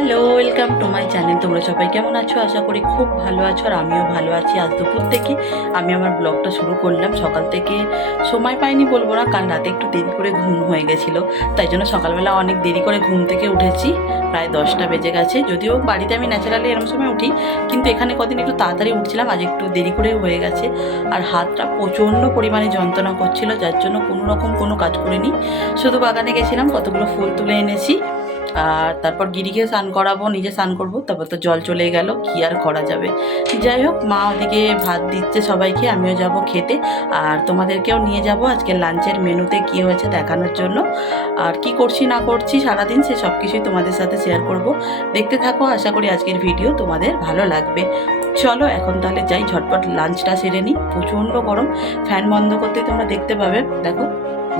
Hello, welcome to my channel. তোমরা সবাই কেমন আছো? আশা করি খুব ভালো আছো, আর আমিও ভালো আছি। আজ দুপুর থেকে আমি আমার ব্লগটা শুরু করলাম। সকাল থেকে সময় পাইনি বলবো না, কাল রাতে একটু দেরি করে ঘুম হয়ে গেছিলো, তাই জন্য সকালবেলা অনেক দেরি করে ঘুম থেকে উঠেছি। প্রায় 10টা বেজে গেছে। যদিও বাড়িতে আমি ন্যাচারালি এরকম সময় উঠি, কিন্তু এখানে কদিন একটু তাড়াতাড়ি উঠছিলাম, আজ একটু দেরি করে হয়ে গেছে। আর হাতটা প্রচণ্ড পরিমাণে যন্ত্রণা করছিল, যার জন্য কোনো কাজ করিনি। শুধু বাগানে গেছিলাম, কতগুলো ফুল তুলে এনেছি, আর তারপর গিরিকে স্নান করাবো, নিজে স্নান করবো, তারপর তো জল চলে গেল, কি আর করা যাবে। যাই হোক, মা ওদিকে ভাত দিচ্ছে সবাইকে, আমিও যাব খেতে, আর তোমাদেরকেও নিয়ে যাব আজকে লাঞ্চের মেনুতে কী হয়েছে দেখানোর জন্য। আর কি করছি না করছি সারাদিন, সে সব কিছুই তোমাদের সাথে শেয়ার করব। দেখতে থাকো, আশা করি আজকের ভিডিও তোমাদের ভালো লাগবে। চলো এখন তাহলে যাই, ঝটপট লাঞ্চটা সেরে নিই। প্রচণ্ড গরম, ফ্যান বন্ধ করতে তোমরা দেখতে পাবে, দেখো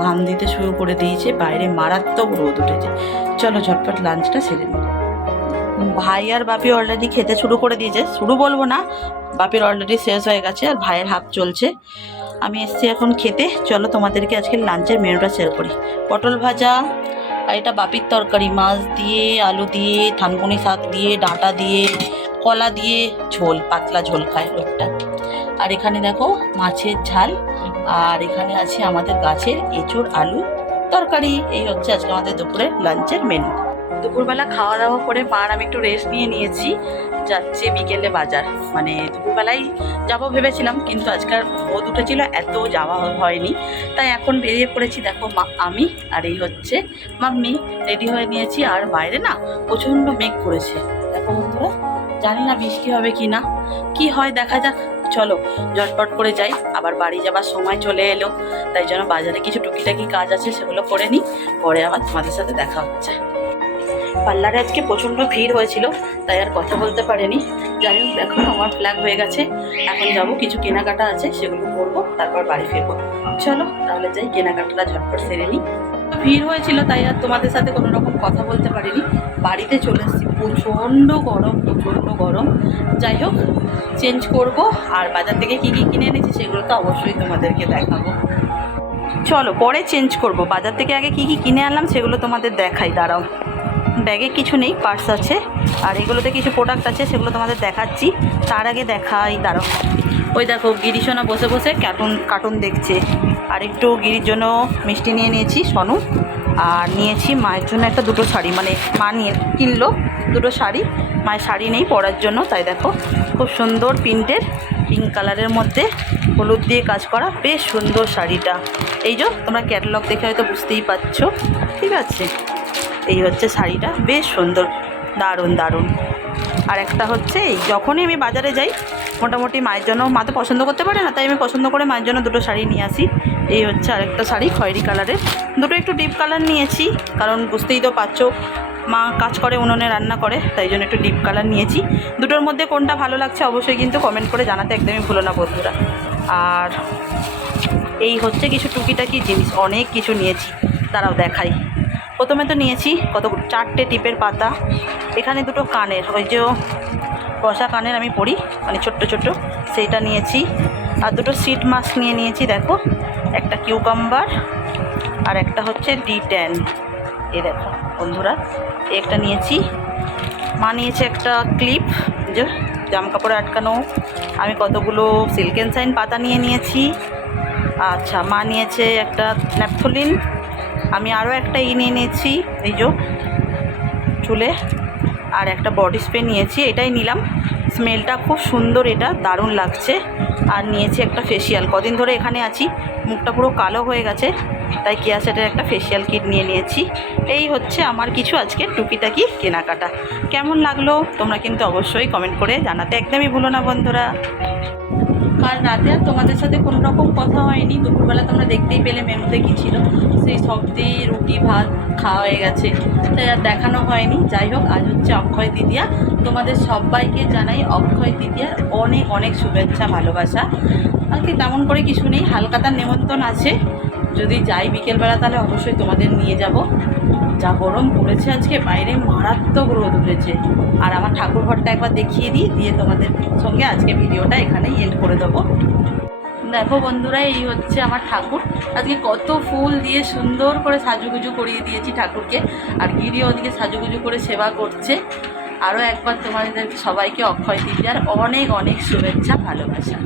ঘাম দিতে শুরু করে দিয়েছে, বাইরে মারাত্মক রোদ উঠেছে। চলো ঝটপট লাঞ্চটা সেরে নিই। ভাই আর বাপি অলরেডি খেতে শুরু করে দিয়েছে, শুরু বলবো না, বাপির অলরেডি শেষ হয়ে গেছে, আর ভাইয়ের হাফ চলছে। আমি এসছি এখন খেতে। চলো তোমাদেরকে আজকে লাঞ্চের মেনুটা শেয়ার করি। পটল ভাজা, আর এটা বাপির তরকারি, মাছ দিয়ে, আলু দিয়ে, থানকুনি শাক দিয়ে, ডাঁটা দিয়ে, কলা দিয়ে ঝোল, পাতলা ঝোল খায় লোকটা। আর এখানে দেখো মাছের ঝাল, আর এখানে আছে আমাদের গাছের এঁচোড় আলু তরকারি। এই হচ্ছে আজকে আমাদের দুপুরের লাঞ্চের মেনু। দুপুরবেলা খাওয়া দাওয়া করে মা আর আমি একটু রেস্ট নিয়েছি। যাচ্ছে বিকেলে বাজার, মানে দুপুরবেলায় যাবো ভেবেছিলাম, কিন্তু আজকাল রোদ উঠেছিল, এত যাওয়া হয়নি, তাই এখন বেরিয়ে পড়েছি। দেখো মা, আমি আর এই হচ্ছে মাম্মি রেডি হয়ে নিয়েছি। আর বাইরে না প্রচণ্ড মেঘ করেছে, দেখো বন্ধুরা, জানি না বৃষ্টি হবে কি না, কি হয় দেখা যাক। চলো ঝটপট করে যাই, আবার বাড়ি যাবার সময় চলে এলো, তাই জন্য বাজারে কিছু টুকিটাকি কাজ আছে, সেগুলো করে নিই, পরে আবার তোমাদের সাথে দেখা হচ্ছে। পার্লারে আজকে প্রচণ্ড ভিড় হয়েছিল, তাই আর কথা বলতে পারিনি। যাই হোক, দেখো আমার ফ্ল্যাগ হয়ে গেছে, এখন যাব, কিছু কেনাকাটা আছে সেগুলো করবো, তারপর বাড়ি ফিরবো। চলো তাহলে যাই, কেনাকাটাটা ঝটপট সেরে নিই। ভিড় হয়েছিল তাই আর তোমাদের সাথে কোনো রকম কথা বলতে পারিনি। বাড়িতে চলে এসেছি, প্রচণ্ড গরম, প্রচণ্ড গরম। যাই হোক, চেঞ্জ করব, আর বাজার থেকে কী কী কিনে এনেছি সেগুলো তো অবশ্যই তোমাদেরকে দেখাবো। চলো পরে চেঞ্জ করব, বাজার থেকে আগে কী কী কিনে আনলাম সেগুলো তোমাদের দেখাই, দাঁড়াও। ব্যাগে কিছু নেই, পার্স আছে, আর এগুলোতে কিছু প্রোডাক্ট আছে, সেগুলো তোমাদের দেখাচ্ছি। তার আগে দেখাই, দাঁড়াও। ওই দেখো গিরিশোনা বসে বসে কার্টুন দেখছে। আর একটু গিরির জন্য মিষ্টি নিয়ে নিয়েছি, সনু। আর নিয়েছি মায়ের জন্য দুটো শাড়ি, মানে মা নিয়ে কিনলো দুটো শাড়ি, মায়ের শাড়ি নেই পরার জন্য, তাই দেখো খুব সুন্দর প্রিন্টের, পিঙ্ক কালারের মধ্যে হলুদ দিয়ে কাজ করা, বেশ সুন্দর শাড়িটা। এই যে তোমরা ক্যাটালগ দেখে হয়তো বুঝতেই পারছো, ঠিক আছে। এই হচ্ছে শাড়িটা, বেশ সুন্দর, দারুণ দারুণ। আর একটা হচ্ছে, এই যখনই আমি বাজারে যাই মোটামুটি মায়ের জন্য, মা তো পছন্দ করতে পারে না, তাই আমি পছন্দ করে মায়ের জন্য দুটো শাড়ি নিয়ে আসি। এই হচ্ছে আরেকটা শাড়ি খয়েরি কালারের, দুটো একটু ডিপ কালার নিয়েছি, কারণ বুঝতেই তো পারছো মা কাজ করে, উনুনে রান্না করে, তাই জন্য একটু ডিপ কালার নিয়েছি। দুটোর মধ্যে কোনটা ভালো লাগছে অবশ্যই কিন্তু কমেন্ট করে জানাতে একদমই ভুলো না বন্ধুরা। আর এই হচ্ছে কিছু টুকিটাকি জিনিস, অনেক কিছু নিয়েছি, তারাও দেখাই। প্রথমে তো নিয়েছি কত 4টে টিপের পাতা, এখানে দুটো কানের, ওই যে বসা কানের আমি পরি, মানে ছোট্ট ছোট্ট, সেইটা নিয়েছি। আর দুটো সিট মাস্ক নিয়ে নিয়েছি, দেখো একটা কিউকাম্বার আর একটা হচ্ছে D10। এই দেখো বন্ধুরা, একটা নিয়েছি। মা নিয়েছে একটা ক্লিপ, যে জামা কাপড়ে আটকানো। আমি কতগুলো সিল্ক অ্যান্ড শাইন পাতা নিয়ে নিয়েছি। আচ্ছা, মা নিয়েছে একটা ন্যাপথলিন। আমি আরও একটা নিয়ে নিয়েছি, এই যে চুলে, আর একটা বডি স্প্রে নিয়েছি, এটাই নিলাম, স্মেলটা খুব সুন্দর, এটা দারুণ লাগছে। আর নিয়েছি একটা ফেসিয়াল, কদিন ধরে এখানে আছি, মুখটা পুরো কালো হয়ে গেছে, তাই কেয়া সেটের একটা ফেসিয়াল কিট নিয়ে নিয়েছি। এই হচ্ছে আমার কিছু আজকে টুকিটাকি কেনাকাটা। কেমন লাগলো তোমরা কিন্তু অবশ্যই কমেন্ট করে জানাতে একদমই ভুলো না বন্ধুরা। কাল রাতে আর তোমাদের সাথে কোনো রকম কথা হয়নি, দুপুরবেলা তোমরা দেখতেই পেলে মেনুতে কী ছিল, সেই সবজি রুটি ভাত খাওয়া হয়ে গেছে, তাই আর দেখানো হয়নি। যাই হোক, আজ হচ্ছে অক্ষয় তৃতীয়া, তোমাদের সবাইকে জানাই অক্ষয় তৃতীয়ার অনেক অনেক শুভেচ্ছা ভালোবাসা। আর কি তেমন করে কিছু নেই, হালকাতার নেমন্তন্ন আছে, যদি যাই বিকেলবেলা তাহলে অবশ্যই তোমাদের নিয়ে যাব। যা গরম পড়েছে আজকে, বাইরে মারাত্মক রোদ উঠেছে। আর আমার ঠাকুর ঘরটা একবার দেখিয়ে দিই, দিয়ে তোমাদের সঙ্গে আজকে ভিডিওটা এখানেই এন্ড করে দেবো। দেখো বন্ধুরা, এই হচ্ছে আমার ঠাকুর। আজকে কত ফুল দিয়ে সুন্দর করে সাজুগুজু করিয়ে দিয়েছি ঠাকুরকে। আর গিরি ওদিকে সাজুগুজু করে সেবা করছে। আরও একবার তোমাদের সবাইকে অক্ষয় তৃতীয়ার অনেক অনেক শুভেচ্ছা, ভালোবাসা।